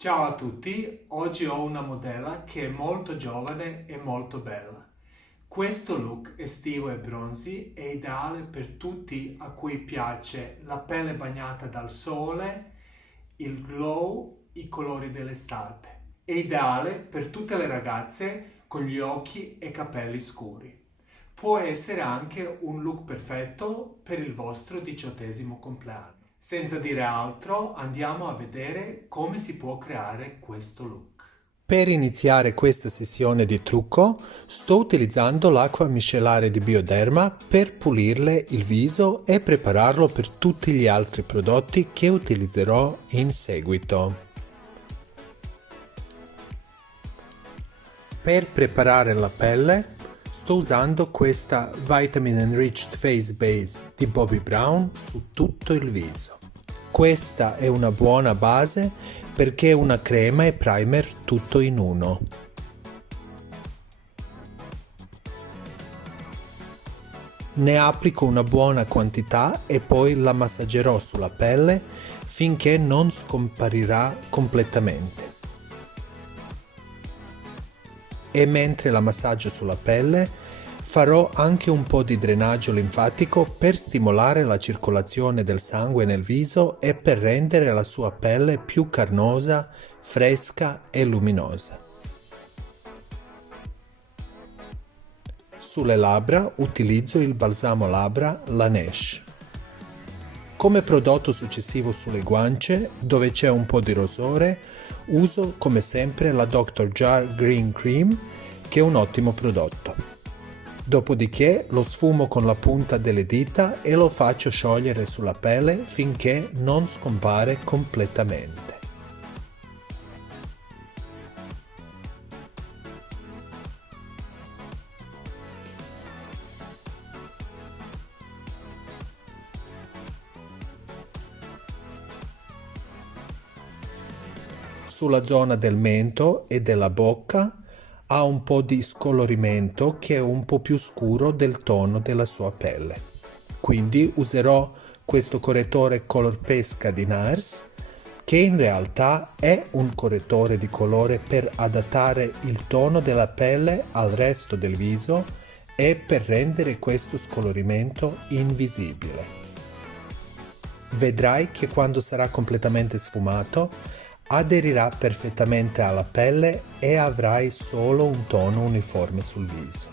Ciao a tutti, oggi ho una modella che è molto giovane e molto bella. Questo look estivo e bronzy è ideale per tutti a cui piace la pelle bagnata dal sole, il glow, i colori dell'estate. È ideale per tutte le ragazze con gli occhi e capelli scuri. Può essere anche un look perfetto per il vostro 18° compleanno. Senza dire altro, andiamo a vedere come si può creare questo look. Per iniziare questa sessione di trucco sto utilizzando l'acqua micellare di Bioderma per pulirle il viso e prepararlo per tutti gli altri prodotti che utilizzerò in seguito. Per preparare la pelle sto usando questa Vitamin Enriched Face Base di Bobbi Brown su tutto il viso. Questa è una buona base perché è una crema e primer tutto in uno. Ne applico una buona quantità e poi la massaggerò sulla pelle finché non scomparirà completamente. E mentre la massaggio sulla pelle farò anche un po' di drenaggio linfatico per stimolare la circolazione del sangue nel viso e per rendere la sua pelle più carnosa, fresca e luminosa. Sulle labbra utilizzo il balsamo labbra Laneige. Come prodotto successivo sulle guance, dove c'è un po' di rosore, uso come sempre la Dr. Jar Green Cream, che è un ottimo prodotto. Dopodiché lo sfumo con la punta delle dita e lo faccio sciogliere sulla pelle finché non scompare completamente. Sulla zona del mento e della bocca ha un po' di scolorimento che è un po' più scuro del tono della sua pelle. Quindi userò questo correttore Color Pesca di NARS, che in realtà è un correttore di colore per adattare il tono della pelle al resto del viso e per rendere questo scolorimento invisibile. Vedrai che quando sarà completamente sfumato aderirà perfettamente alla pelle e avrai solo un tono uniforme sul viso.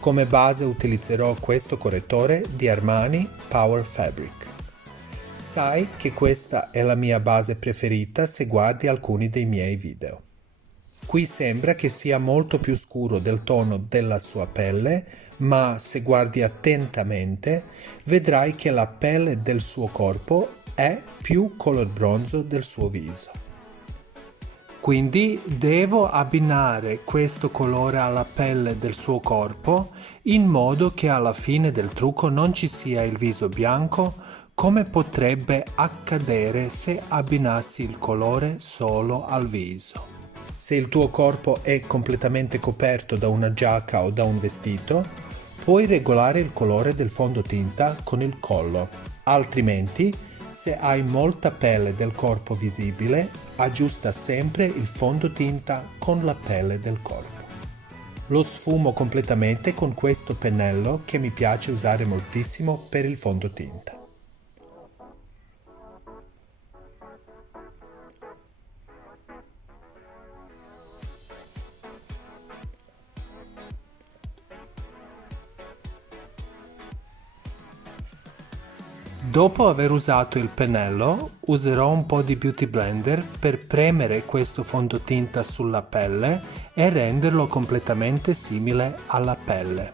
Come base utilizzerò questo correttore di Armani Power Fabric. Sai che questa è la mia base preferita se guardi alcuni dei miei video. Qui sembra che sia molto più scuro del tono della sua pelle, ma se guardi attentamente vedrai che la pelle del suo corpo è più color bronzo del suo viso. Quindi devo abbinare questo colore alla pelle del suo corpo in modo che alla fine del trucco non ci sia il viso bianco come potrebbe accadere se abbinassi il colore solo al viso. Se il tuo corpo è completamente coperto da una giacca o da un vestito, puoi regolare il colore del fondotinta con il collo. Altrimenti, se hai molta pelle del corpo visibile, aggiusta sempre il fondotinta con la pelle del corpo. Lo sfumo completamente con questo pennello che mi piace usare moltissimo per il fondotinta. Dopo aver usato il pennello, userò un po' di Beauty Blender per premere questo fondotinta sulla pelle e renderlo completamente simile alla pelle.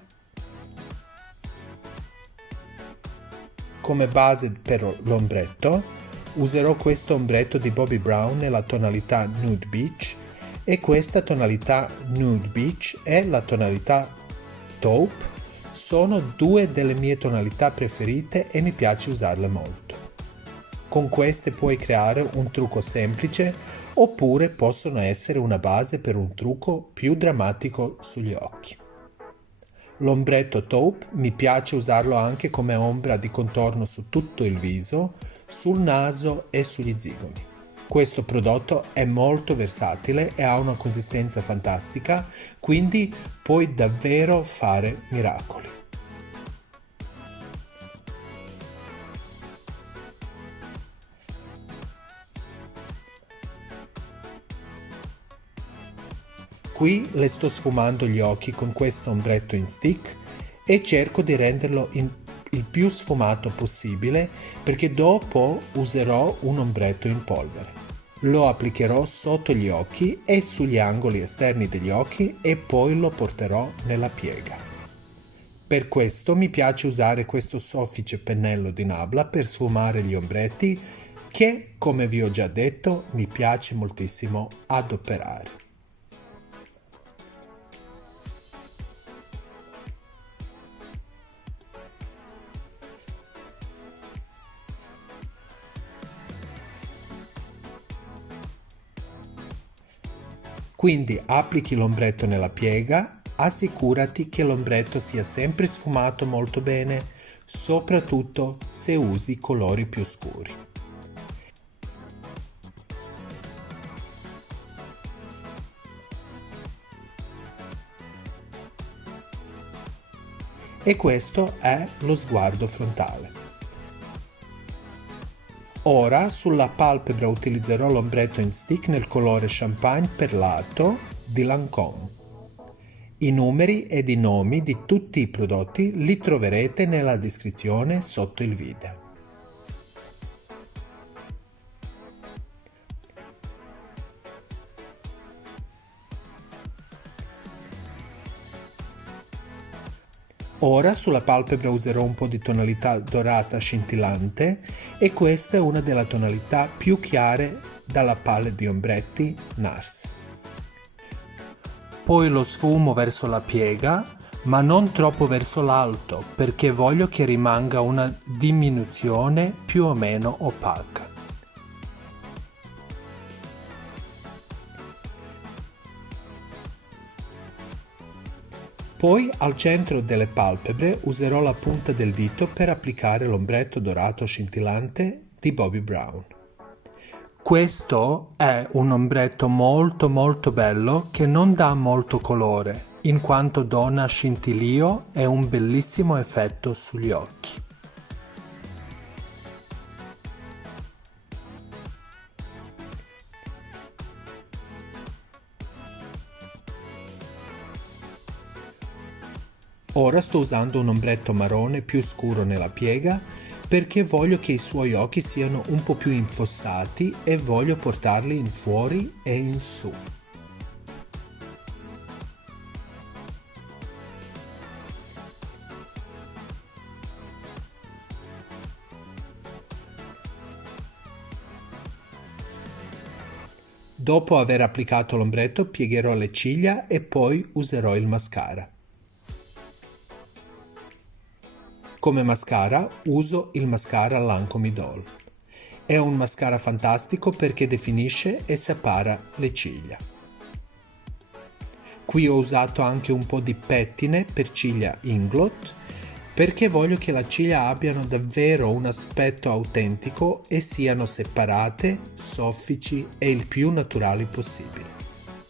Come base per l'ombretto, userò questo ombretto di Bobbi Brown nella tonalità Nude Beach e questa tonalità Nude Beach e la tonalità Taupe sono due delle mie tonalità preferite e mi piace usarle molto. Con queste puoi creare un trucco semplice oppure possono essere una base per un trucco più drammatico sugli occhi. L'ombretto taupe mi piace usarlo anche come ombra di contorno su tutto il viso, sul naso e sugli zigomi. Questo prodotto è molto versatile e ha una consistenza fantastica, quindi puoi davvero fare miracoli. Qui le sto sfumando gli occhi con questo ombretto in stick e cerco di renderlo il più sfumato possibile perché dopo userò un ombretto in polvere. Lo applicherò sotto gli occhi e sugli angoli esterni degli occhi e poi lo porterò nella piega. Per questo mi piace usare questo soffice pennello di Nabla per sfumare gli ombretti che, come vi ho già detto, mi piace moltissimo adoperare. Quindi applichi l'ombretto nella piega, assicurati che l'ombretto sia sempre sfumato molto bene, soprattutto se usi colori più scuri. E questo è lo sguardo frontale. Ora sulla palpebra utilizzerò l'ombretto in stick nel colore Champagne Perlato di Lancôme. I numeri ed i nomi di tutti i prodotti li troverete nella descrizione sotto il video. Ora sulla palpebra userò un po' di tonalità dorata scintillante e questa è una delle tonalità più chiare dalla palette di ombretti NARS. Poi lo sfumo verso la piega, ma non troppo verso l'alto perché voglio che rimanga una diminuzione più o meno opaca. Poi al centro delle palpebre userò la punta del dito per applicare l'ombretto dorato scintillante di Bobbi Brown. Questo è un ombretto molto bello che non dà molto colore, in quanto dona scintillio e un bellissimo effetto sugli occhi. Ora sto usando un ombretto marrone più scuro nella piega perché voglio che i suoi occhi siano un po' più infossati e voglio portarli in fuori e in su. Dopo aver applicato l'ombretto piegherò le ciglia e poi userò il mascara. Come mascara uso il mascara Lancôme Idôle. È un mascara fantastico perché definisce e separa le ciglia. Qui ho usato anche un po' di pettine per ciglia Inglot perché voglio che le ciglia abbiano davvero un aspetto autentico e siano separate, soffici e il più naturali possibile.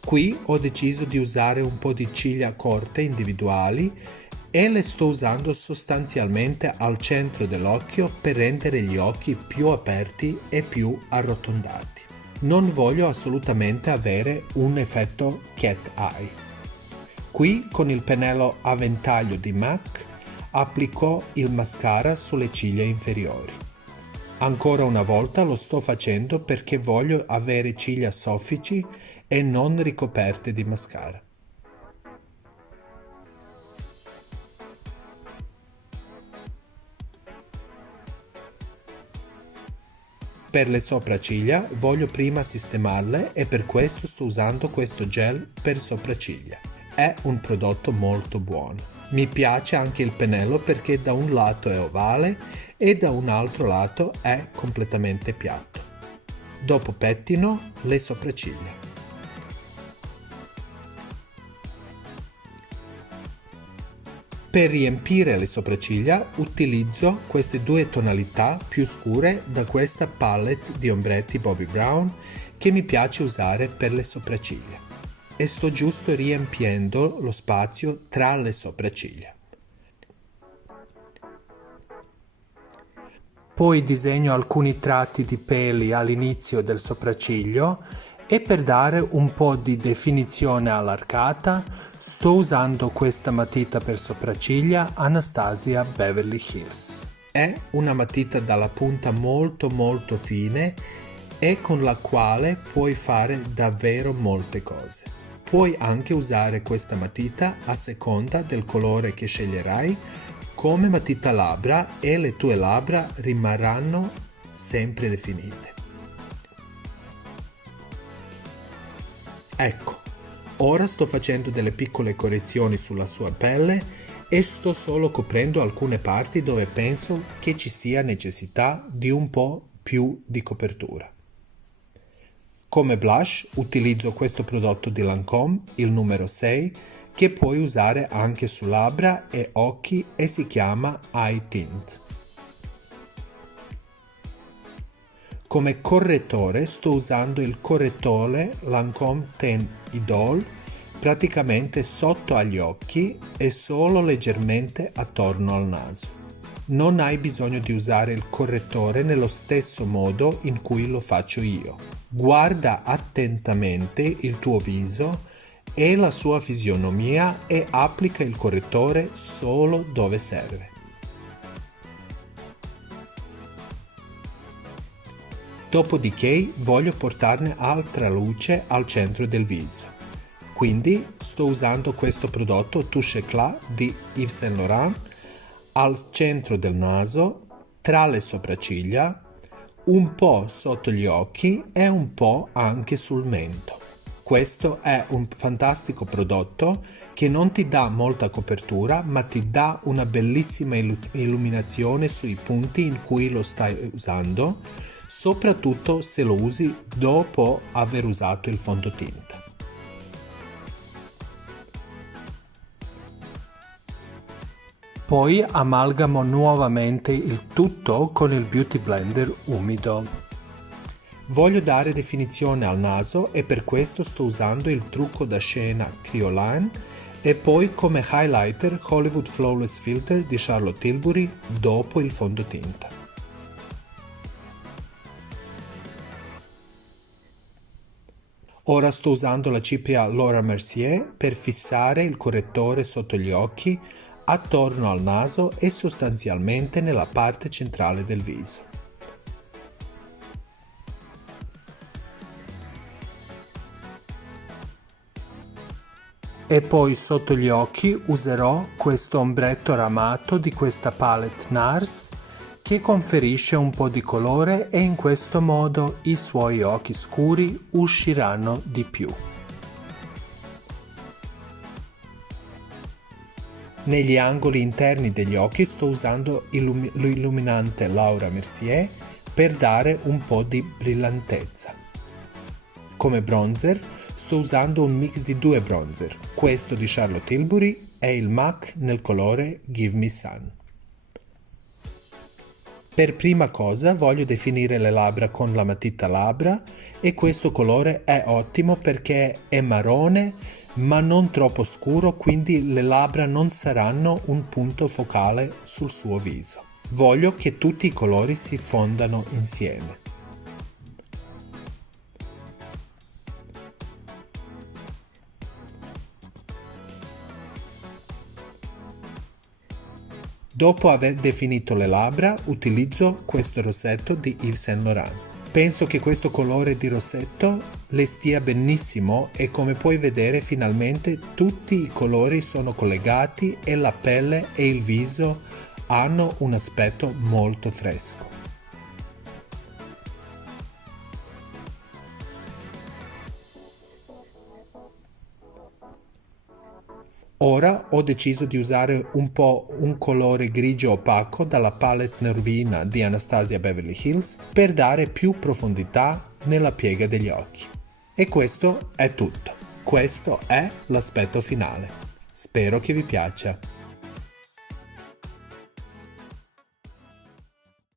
Qui ho deciso di usare un po' di ciglia corte individuali e le sto usando sostanzialmente al centro dell'occhio per rendere gli occhi più aperti e più arrotondati. Non voglio assolutamente avere un effetto cat eye. Qui con il pennello a ventaglio di MAC applicò il mascara sulle ciglia inferiori. Ancora una volta lo sto facendo perché voglio avere ciglia soffici e non ricoperte di mascara. Per le sopracciglia voglio prima sistemarle e per questo sto usando questo gel per sopracciglia. È un prodotto molto buono. Mi piace anche il pennello perché da un lato è ovale e da un altro lato è completamente piatto. Dopo pettino le sopracciglia. Per riempire le sopracciglia utilizzo queste due tonalità più scure da questa palette di ombretti Bobbi Brown che mi piace usare per le sopracciglia e sto giusto riempiendo lo spazio tra le sopracciglia. Poi disegno alcuni tratti di peli all'inizio del sopracciglio e per dare un po' di definizione all'arcata sto usando questa matita per sopracciglia Anastasia Beverly Hills. È una matita dalla punta molto fine e con la quale puoi fare davvero molte cose. Puoi anche usare questa matita a seconda del colore che sceglierai come matita labbra e le tue labbra rimarranno sempre definite. Ecco, ora sto facendo delle piccole correzioni sulla sua pelle e sto solo coprendo alcune parti dove penso che ci sia necessità di un po' più di copertura. Come blush utilizzo questo prodotto di Lancôme, il numero 6, che puoi usare anche su labbra e occhi e si chiama Eye Tint. Come correttore sto usando il correttore Lancôme Teint Idole praticamente sotto agli occhi e solo leggermente attorno al naso. Non hai bisogno di usare il correttore nello stesso modo in cui lo faccio io. Guarda attentamente il tuo viso e la sua fisionomia e applica il correttore solo dove serve. Dopodiché voglio portarne altra luce al centro del viso. Quindi sto usando questo prodotto Touche Éclat di Yves Saint Laurent al centro del naso, tra le sopracciglia, un po' sotto gli occhi e un po' anche sul mento. Questo è un fantastico prodotto che non ti dà molta copertura, ma ti dà una bellissima illuminazione sui punti in cui lo stai usando, soprattutto se lo usi dopo aver usato il fondotinta. Poi amalgamo nuovamente il tutto con il Beauty Blender umido. Voglio dare definizione al naso e per questo sto usando il trucco da scena Kryolan e poi come highlighter Hollywood Flawless Filter di Charlotte Tilbury dopo il fondotinta. Ora sto usando la cipria Laura Mercier per fissare il correttore sotto gli occhi, attorno al naso e sostanzialmente nella parte centrale del viso. E poi sotto gli occhi userò questo ombretto ramato di questa palette NARS che conferisce un po' di colore e in questo modo i suoi occhi scuri usciranno di più. Negli angoli interni degli occhi sto usando l'illuminante Laura Mercier per dare un po' di brillantezza. Come bronzer sto usando un mix di due bronzer, questo di Charlotte Tilbury e il MAC nel colore Give Me Sun. Per prima cosa voglio definire le labbra con la matita labbra e questo colore è ottimo perché è marrone ma non troppo scuro, quindi le labbra non saranno un punto focale sul suo viso. Voglio che tutti i colori si fondano insieme. Dopo aver definito le labbra, utilizzo questo rossetto di Yves Saint Laurent. Penso che questo colore di rossetto le stia benissimo e come puoi vedere finalmente tutti i colori sono collegati e la pelle e il viso hanno un aspetto molto fresco. Ora ho deciso di usare un po' un colore grigio opaco dalla palette Nervina di Anastasia Beverly Hills per dare più profondità nella piega degli occhi. E questo è tutto. Questo è l'aspetto finale. Spero che vi piaccia.